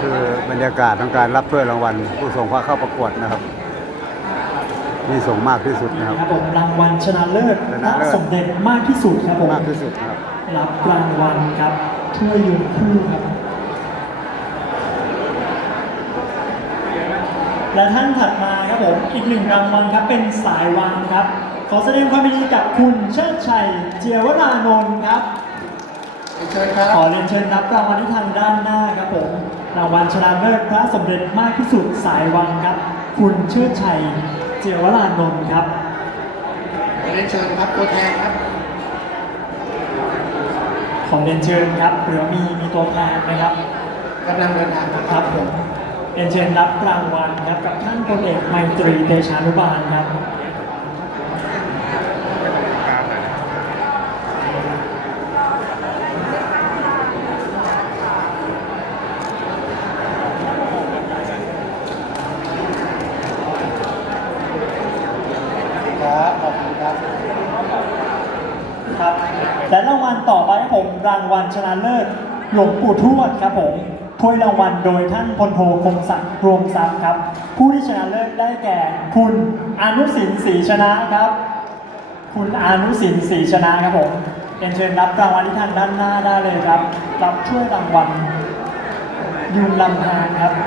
คือบรรยากาศของการรับถ้วยรางวัล ผู้ส่งพระเข้าประกวดนะครับนี่ส่งมากที่สุดนะครับครับผมรางวัลชนะเลิศชพนะระเลิศสมเด็จมากที่สุดครับผมมากที่สุดนะครับรับรางวัลครับถ้วยยืนคู่ครับ และท่านถัดมาครับผมอีกหนึ่งรางวัลครับเป็นสายวันครับ ขอแสดงความยินดีกับคุณเชิดชัย เจียวรานนท์ครับเชิญครับขอเรียนเชิญรับรางวัลที่ทางด้านหน้าครับผม รางวัลชนะเลิศพระสมเด็จมากที่สุดสายวันครับ คุณเชิดชัย เจียวรานนท์ครับเรียนเชิญครับตัวแทนครับ ขอเรียนเชิญครับหรือมีมีตัวแทนนะครับกำลังเดินทางมาครับผมเรียนเชิญรับรางวัลครับกับท่านพลเอกไมตรีเตชานุบาลครับครับขอบคุณครับ ครับและรางวัลต่อไปครับผ มรางวัลชนะเลิศหลวงปู่ทวดครับผมถ้วยรางวัลโดยท่านพลโทคงศักดิ์รวมทรัพย์ครับ ผู้ที่ชนะเลิศได้แก่คุณอนุสินศรีชนะครับ คุณอนุสินศรีชนะครับผมเรียนเชิญรับรางวัลที่ทางด้านหน้าได้เลยครับ รับถ้วยรางวัลยุงลำพานครับ อ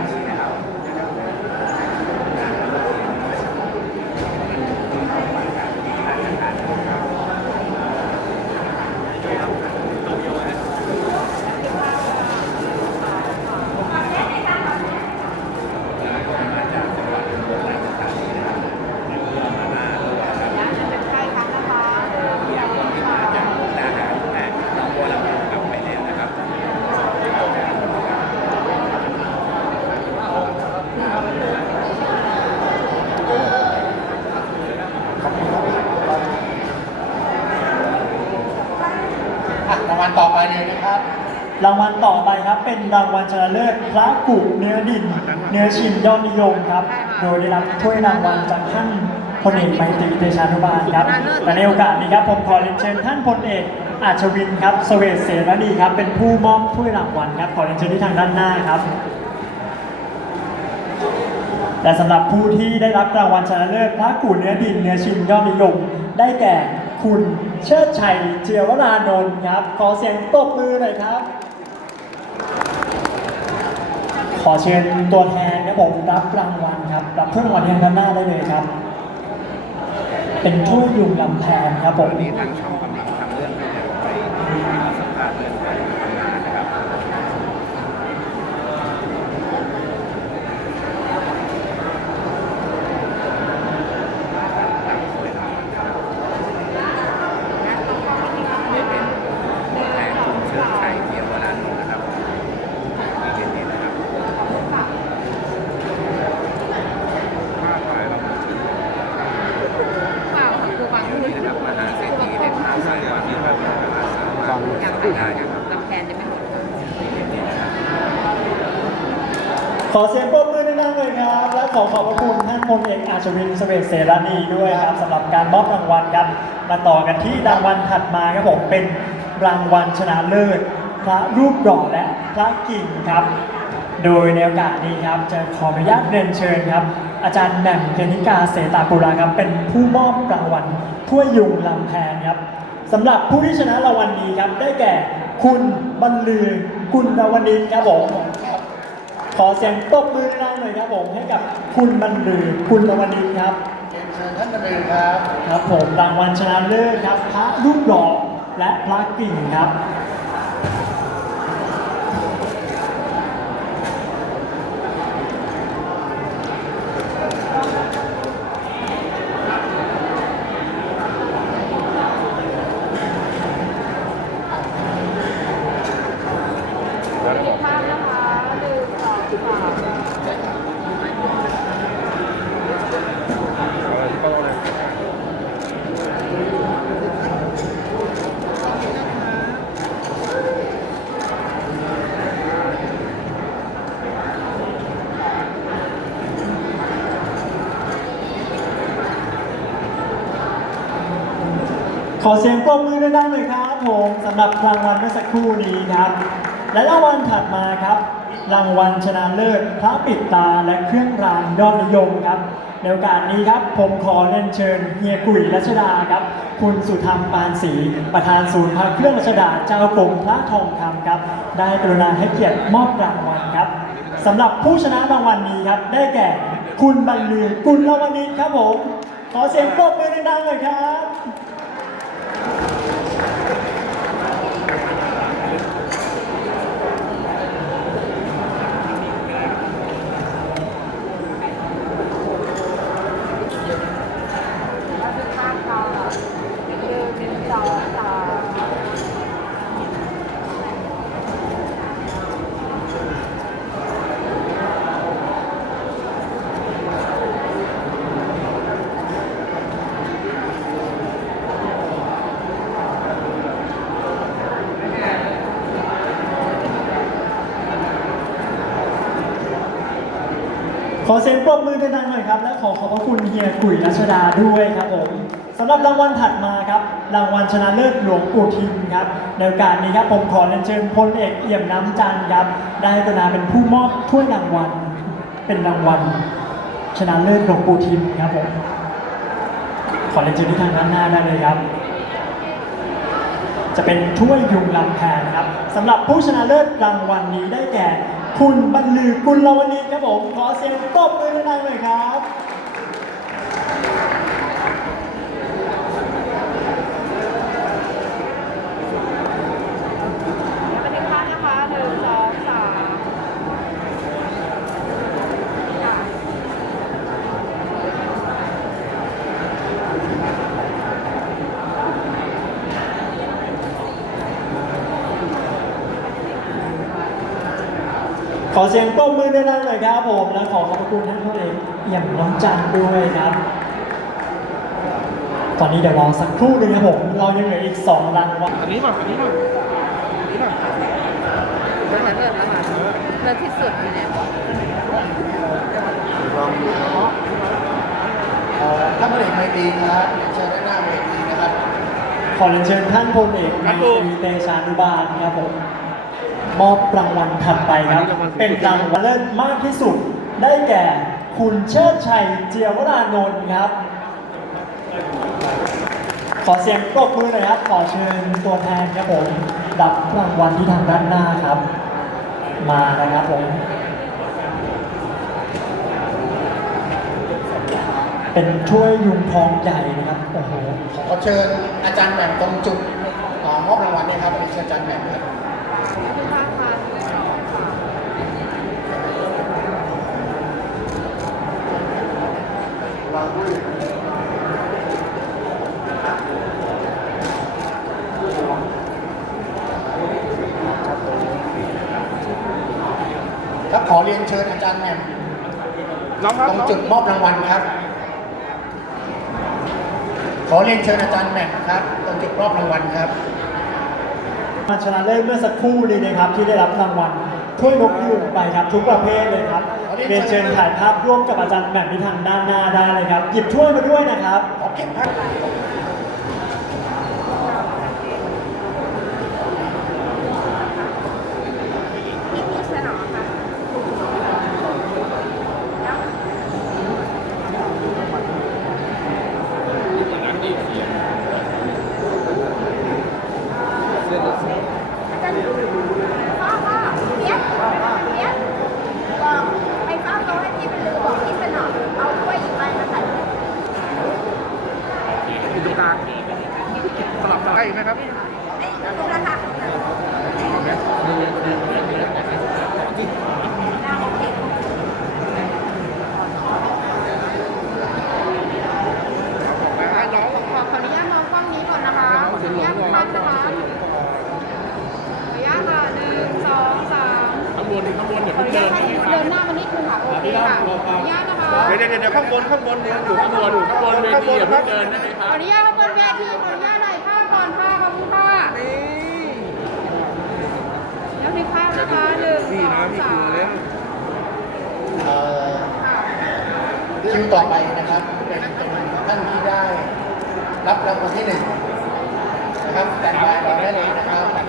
ะรางวัลต่อไปเลยนะครับ รางวัลต่อไปครับ เป็นรางวัลชนะเลิศพระกุเนื้อดิน เนื้อชินยอดนิยมครับ โดยได้รับถ้วยรางวัลจากท่านพลเอกไมตรีเตชานุบาลครับและในโอกาสนี้ครับผมขอเรียนเชิญท่านพลเอกอาชวินครับสเวสเสรณีครับ เป็นผู้มอบถ้วยรางวัลครับ ขอเรียนเชิญที่ทางด้านหน้าครับและสำหรับผู้ที่ได้รับรางวัลชนะเลิศพระกุเนื้อดินเนื้อชินยอดนิยม ได้แก่คุณเชิดชัยเจียวรานนท์ครับ ขอเสียงตบมือหน่อยครับ ขอเชิญตัวแทนครับผมรับรางวัลครับ รับถ้วยรางวัลที่างด้านหน้าได้เลยครับ เป็นถ้วยยุงลำแพนครับผมนนี้ทางช่องกำลังทำเรื่องให้เนี่ยไปสัมภาษณ์เรื่องการทำงานนะครับ นี่เป็นตัวแทนคุณเชิดชัยเกียรติวรานนท์นะครับมีเด่นๆนะครับภาพถ่ายเรา ข่าวคือฟัง นี่นะครับมหาเศรษฐีเด็กสาวสายวันที่ว่าเป็นมหาสาว ฟังอยได้นะครับลำแพนไม่หมดขอเสียงปรบมือดังๆเลยครับ และขอขอบพระคุณท่านพลเอกอาชวินเสเวตเสรานีด้วยครับสำหรับการมอบรางวัลครับมาต่อกันที่รางวัลถัดมาครับผมเป็นรางวัลชนะเลิศ พระรูปหล่อและพระกิ่งครับ โดยในโอกาสนี้ครับจะขออนุญาตเรียนเชิญครับ อาจารย์แหม่มเกณิกาเสตาปุราครับเป็นผู้มอบรางวัลถ้วยยุงลำแพนครับ สำหรับผู้ที่ชนะรางวัลนี้ครับ ได้แก่คุณบรรลือกุลรวณิชครับผมขอเสียงตบมือดังๆหน่อยครับผมให้กับคุณบรรลือ คุณรวณิชครับเรียนเชิญท่านดำเนินครับครับผมรางวัลชนะเลิศครับ พระรูปหล่อและพระกิ่งครับ มีภาพนะคะหนึ่งสองสาม ขอเสียงปรบมือดังๆหน่อยครับผมสำหรับรางวัลเมื่อสักครู่นี้ครับ และรางวัลถัดมาครับ รางวัลชนะเลิศพระปิดตาและเครื่องรางยอดนิยมครับในโอกาสนี้ครับผมขอเรียนเชิญเฮียกุยรัชดาครับ คุณสุธรรมปานศรีประธานศูนย์พระเครื่องรัชดาเจ้ากรมพระทองคำครับ ได้กรุณาให้เกียรติมอบรางวัลครับสำหรับผู้ชนะรางวัลนี้ครับ ได้แก่คุณบรรลือกุลลวณิชครับผมขอเสียงปรบมือดังๆเลยครับ แล้วคือภาพต่อหนึ่งสองสาม ขอเสียงปรบมือดังๆหน่อยครับ และขอขอบพระคุณเฮียกุยรัชดาด้วยครับผมสำหรับรางวัลถัดมาครับ รางวัลชนะเลิศหลวงปู่ทิมครับ ในโอกาสนี้ครับผมขอเรียนเชิญพลเอกเอี่ยมน้ำจันทร์ครับ ได้กรุณาเป็นผู้มอบถ้วยรางวัล เป็นรางวัล ชนะเลิศหลวงปู่ทิมครับผม ขอเรียนเชิญที่ทางด้านหน้าได้เลยครับ จะเป็นถ้วยยุงลำแพนครับสำหรับผู้ชนะเลิศรางวัลนี้ได้แก่ คุณบรรลือกุลลวณิชครับผมขอเสียงปรบมือหน่อยครับ บันทึกภาพนะคะหนึ่งสองสามค่ะ ขอเสียงปรบมือดังๆเลยครับผมและขอขอบพระคุณท่านพลเอกอี่ยมน้องจันด้วยครับ ตอนนี้เดี๋ยวรอสักครู่หนึงครับผม เรายังเหลืออีกสองรางวัลอันนี้ป่ะอันนี้ป่ะอันนี้ป่ะเลิศเลิศแล้วค่ะเลิศที่สุดเลยเนี่ยเอ่อท่านพลเอกไมตรีนะครับเชิญด้านหน้าเวทีนะครับ ขอเรียนเชิญท่านพลเอกไมตรีเตชานุบาลครับผม มอบรางวัลถัดไปครับ เป็นรางวัลเลิศมากที่สุด ได้แก่คุณเชิดชัยเจียวรานนท์ครับ ขอเสียงปรบมือหน่อยครับ ขอเชิญตัวแทนครับผมรับรางวัลที่ทางด้านหน้าครับ มานะครับผม เป็นถ้วยยุงทองใหญ่นะครับ โอ้โห ขอเชิญอาจารย์แหม่มตรงจุดอ่ามอบรางวัลด้วยครับเรียนเชิญอาจารย์แหม่มครับบันทึกภาพค่ะหนึ่งสองสาม ครับขอเรียนเชิญอาจารย์แหม่มตรงจุดมอบรางวัลครับ ขอเรียนเชิญอาจารย์แหม่มครับตรงจุดมอบรางวัลครับมาชนะเลิศเมื่อสักครู่นี้นะครับที่ได้รับรางวัลถ้วยนกยูงไปครับทุกประเภทเลยครับ เรียนเชิญถ่ายภาพร่วมกับอาจารย์แหม่มที่ทางด้านหน้าได้เลยครับ หยิบถ้วยมาด้วยนะครับขอเก็บภาพ ที่มีสนองค่ะแล้ว อาจารย์พ่อพ่อเพี้ยนเพี้ยนบอกไปเฝ้าโต๊ะให้พี่เป็นลือบอกพี่สนองเอาถ้วยอีกใบมาใส่ อยู่ตรงกลาง สลับได้ไหมครับไอ้ตรงนั้นค่ะขอขออนุญาตมองกล้องนี้ก่อนนะคะขออนุญาตพันนะคะขออนุญาตค่ะหนึ่งสองสามข้างบนข้างบนเดี๋ยวขอเพิ่องนุเดิญานตให้เดินหน้ามานิดนึงค่ะโอเคค่ะขออนุญาตนะคะเดี๋ยวเดี๋ยวเดี๋ยวข้างบนข้างบนเนี่ยอยู่ข้างบนอยู่ข้างบนเวทีอย่าเพิ่งเดินได้ไหมคขรัอบอนุญาต ไม่ข้ามนะคะหนึ่งพี่นะพี่ดูแล้วเอ่อคิวต่อไปนะครับเป็นท่านที่ได้รับรางวัลที่หนึ่งนะครับแต่งงานได้เลยนะครับแต่ง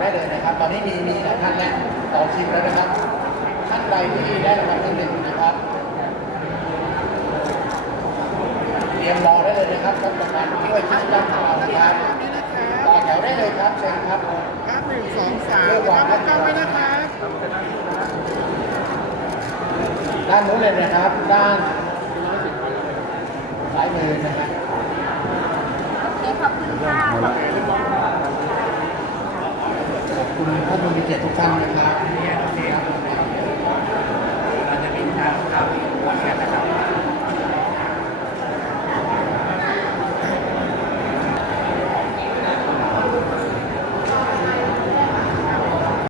ได้เลยนะครับ ตอนนี้มีมีหลายท่านแล้วต่อคิวแล้วนะครับ ท่านใดที่ได้รางวัลที่หนึ่งนะครับ นู้เลยนะครับ ด้านซ้ายมือนะครับโอเคขอบคุณค่ะขอบคุณข้อมูลดีเจทุกท่านนะครับ